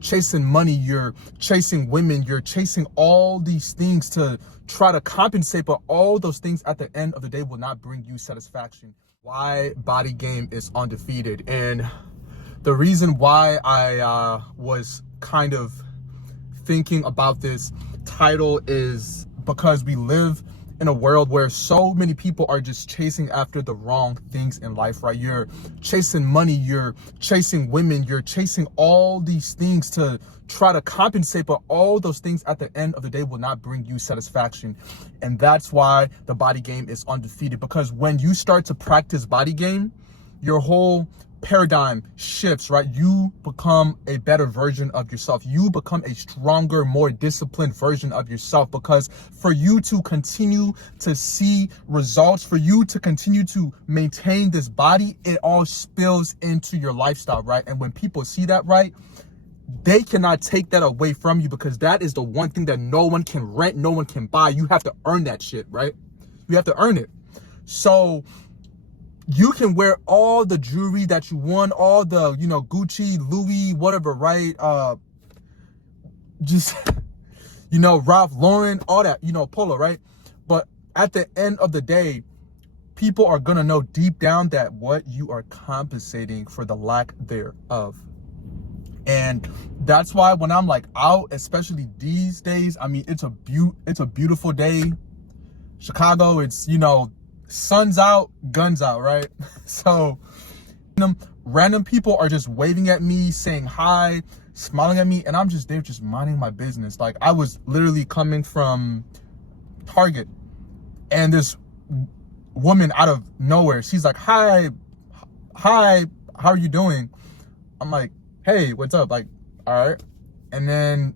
chasing money, you're chasing women, you're chasing all these things to try to compensate, but all those things at the end of the day will not bring you satisfaction. Why Body Game is undefeated. And the reason why I was kind of thinking about this title is because we live in a world where so many people are just chasing after the wrong things in life, right? You're chasing money, you're chasing women, you're chasing all these things to try to compensate, but all those things at the end of the day will not bring you satisfaction. And that's why the Body Game is undefeated, because when you start to practice Body Game, your whole paradigm shifts, right? You become a better version of yourself. You become a stronger, more disciplined version of yourself, because for you to continue to see results, for you to continue to maintain this body, it all spills into your lifestyle, right? And when people see that, right, they cannot take that away from you, because that is the one thing that no one can rent, no one can buy. You have to earn that shit, right? You have to earn it. So you can wear all the jewelry that you want, all the, Gucci, Louis, whatever, right? Just, Ralph Lauren, all that, Polo, right? But at the end of the day, people are going to know deep down that what you are compensating for the lack thereof. And that's why when I'm like out, especially these days, I mean, it's a beautiful day. Chicago, it's, sun's out, guns out, right? So random people are just waving at me, saying hi, smiling at me, and I'm just there just minding my business. Like, I was literally coming from Target, and this woman out of nowhere, she's like, hi, how are you doing? I'm like, hey, what's up? Like, all right. And then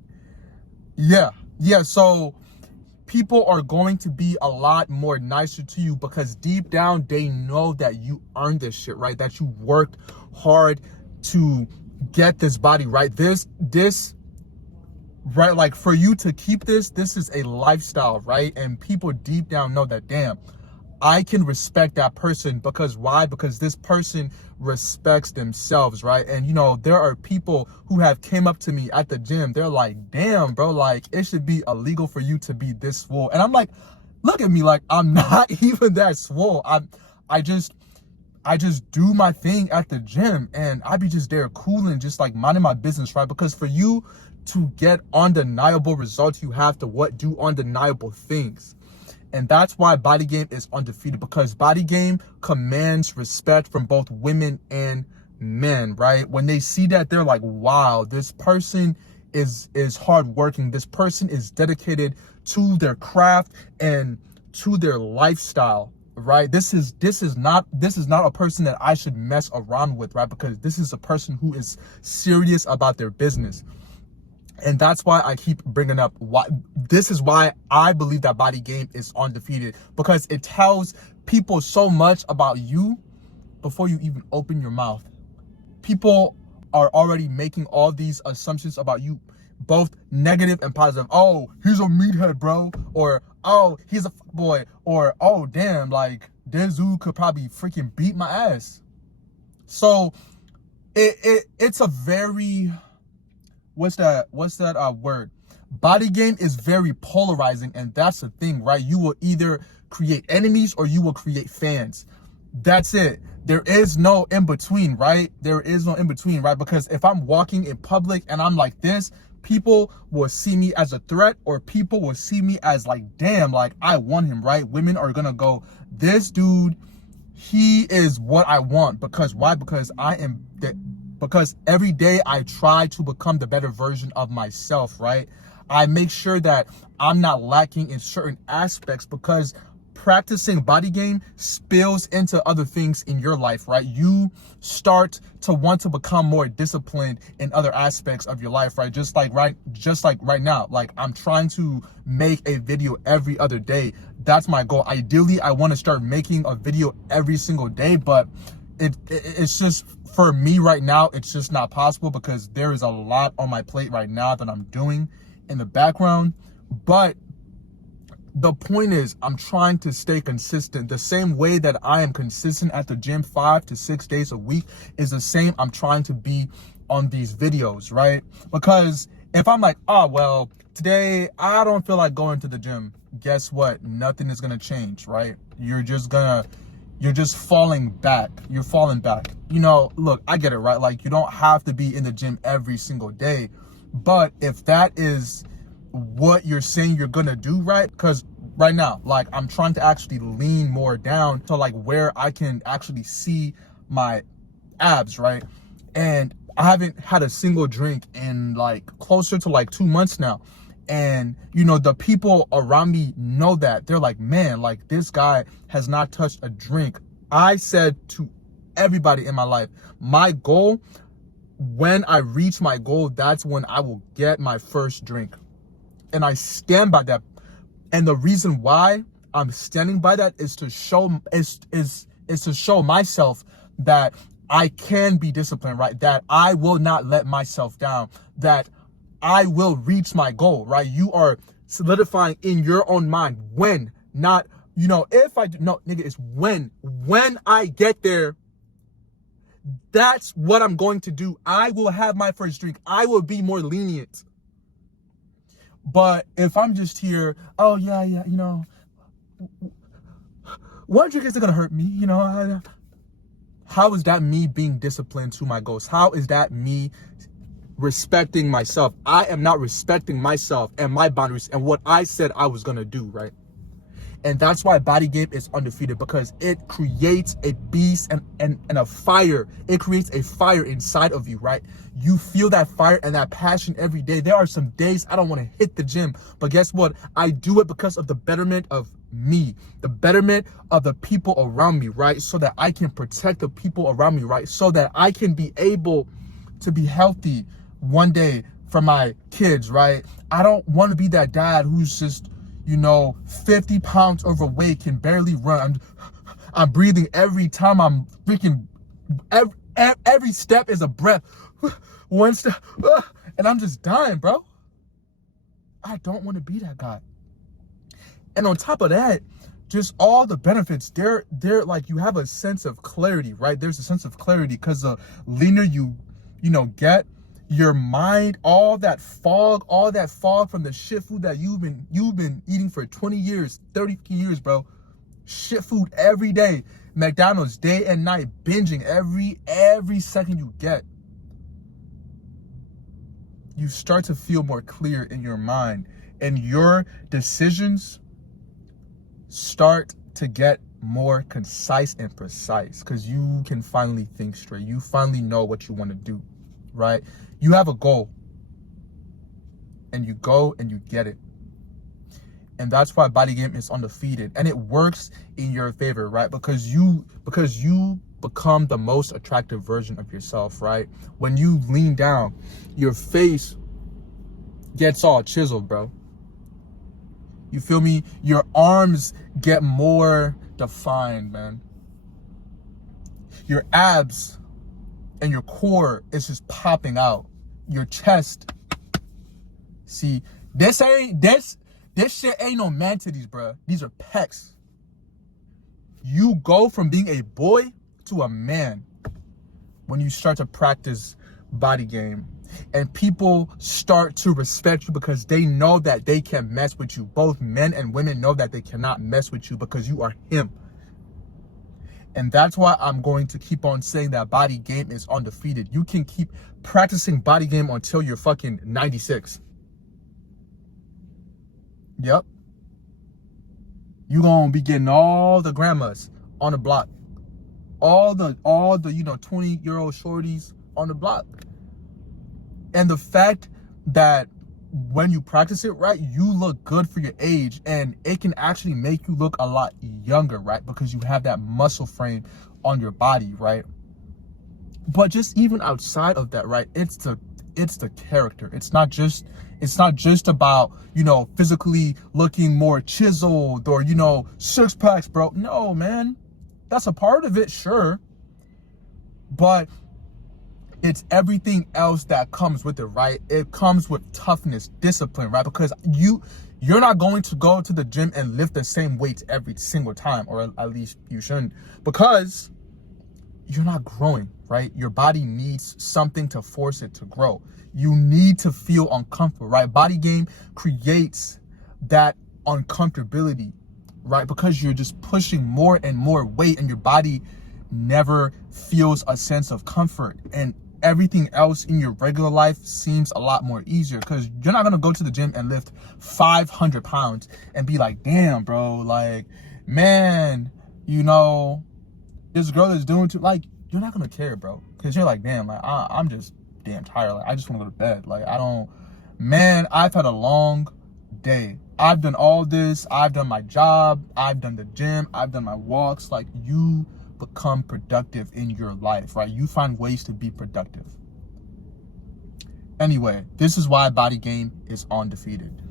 so people are going to be a lot more nicer to you, because deep down they know that you earned this shit, right? That you worked hard to get this body, right? This right, like, for you to keep this is a lifestyle, right? And people deep down know that, damn, I can respect that person. Because why? Because this person respects themselves, right? And there are people who have came up to me at the gym. They're like, damn, bro, like, it should be illegal for you to be this swole. And I'm like, look at me, like, I'm not even that swole. I just do my thing at the gym, and I be just there cooling, just like minding my business, right? Because for you to get undeniable results, you have to do undeniable things. And that's why Body Game is undefeated, because Body Game commands respect from both women and men, right? When they see that, they're like, wow, this person is hardworking. This person is dedicated to their craft and to their lifestyle, right? This is not a person that I should mess around with, right? Because this is a person who is serious about their business. And that's why I keep bringing up this is why I believe that Body Game is undefeated, because it tells people so much about you before you even open your mouth. People are already making all these assumptions about you, both negative and positive. Oh, he's a meathead, bro. Or, oh, he's a fuckboy. Or, oh, damn, like, this dude could probably freaking beat my ass. So it's a very... what's that word? Body Game is very polarizing, and that's the thing, right? You will either create enemies or you will create fans. That's it. There is no in between, right? There is no in between, right? Because if I'm walking in public and I'm like this, people will see me as a threat, or people will see me as like, damn, like, I want him, right? Women are gonna go, this dude, he is what I want. Because why? Because because every day I try to become the better version of myself, right? I make sure that I'm not lacking in certain aspects, because practicing Body Game spills into other things in your life, right? You start to want to become more disciplined in other aspects of your life, right? Just like right now, like, I'm trying to make a video every other day. That's my goal. Ideally, I want to start making a video every single day, but it's just, for me right now, it's just not possible, because there is a lot on my plate right now that I'm doing in the background. But the point is, I'm trying to stay consistent. The same way that I am consistent at the gym 5 to 6 days a week is the same I'm trying to be on these videos, right? Because if I'm like, oh, well, today I don't feel like going to the gym, guess what? Nothing is going to change, right? You're just falling back. You're falling back. You know, look, I get it, right? Like, you don't have to be in the gym every single day. But if that is what you're saying you're going to do, right? Because right now, like, I'm trying to actually lean more down to like where I can actually see my abs, right? And I haven't had a single drink in like closer to like 2 months now. And, you know, the people around me know that. They're like, man, like, this guy has not touched a drink. I said to everybody in my life, my goal, when I reach my goal, that's when I will get my first drink. And I stand by that. And the reason why I'm standing by that is to show is to show myself that I can be disciplined, right? That I will not let myself down, that I will reach my goal, right? You are solidifying in your own mind when, not, you know, if I do, no, nigga, it's when I get there, that's what I'm going to do. I will have my first drink. I will be more lenient. But if I'm just here, oh yeah, you know, one drink isn't gonna hurt me, you know, how is that me being disciplined to my goals? How is that me respecting myself? I am not respecting myself and my boundaries and what I said I was gonna do, right? And that's why Body Game is undefeated, because it creates a beast and a fire. It creates a fire inside of you, right? You feel that fire and that passion every day. There are some days I don't want to hit the gym, but guess what? I do it because of the betterment of me, the betterment of the people around me, right? So that I can protect the people around me, right? So that I can be able to be healthy one day for my kids, right? I don't want to be that dad who's just, you know, 50 pounds overweight, can barely run. I'm breathing every time I'm freaking, every step is a breath. One step, and I'm just dying, bro. I don't want to be that guy. And on top of that, just all the benefits, they're like, you have a sense of clarity, right? There's a sense of clarity because the leaner you know, get, your mind, all that fog from the shit food that you've been eating for 20 years, 30 years, bro. Shit food every day. McDonald's day and night, binging every second you get. You start to feel more clear in your mind, and your decisions start to get more concise and precise because you can finally think straight. You finally know what you want to do, right? You have a goal, and you go and you get it. And that's why Body Game is undefeated, and it works in your favor, right? Because you become the most attractive version of yourself, right? When you lean down, your face gets all chiseled, bro. You feel me? Your arms get more defined, man. Your abs and your core is just popping out. Your chest. See, this shit ain't no mantiddies, bro. These are pecs. You go from being a boy to a man when you start to practice Body Game. And people start to respect you because they know that they can mess with you. Both men and women know that they cannot mess with you because you are him. And that's why I'm going to keep on saying that Body Game is undefeated. You can keep practicing Body Game until you're fucking 96. Yep. You're going to be getting all the grandmas on the block. All the 20-year-old shorties on the block. And the fact that when you practice it right, you look good for your age, and it can actually make you look a lot younger, right? Because you have that muscle frame on your body, right? But just even outside of that, right? It's the character. It's not just about, physically looking more chiseled or, six packs, bro. No, man. That's a part of it, sure. But it's everything else that comes with it, right? It comes with toughness, discipline, right? Because you're not going to go to the gym and lift the same weights every single time, or at least you shouldn't, because you're not growing, right? Your body needs something to force it to grow. You need to feel uncomfortable, right? Body game creates that uncomfortability, right? Because you're just pushing more and more weight and your body never feels a sense of comfort, and everything else in your regular life seems a lot more easier, because you're not going to go to the gym and lift 500 pounds and be like, damn, bro, like, man, you know, this girl is doing too, like, you're not going to care, bro, because you're like, damn, like, I'm just damn tired. Like, I just want to go to bed. Like, man, I've had a long day. I've done all this. I've done my job. I've done the gym. I've done my walks. Like, you become productive in your life, right? You find ways to be productive. Anyway, this is why Body Game is undefeated.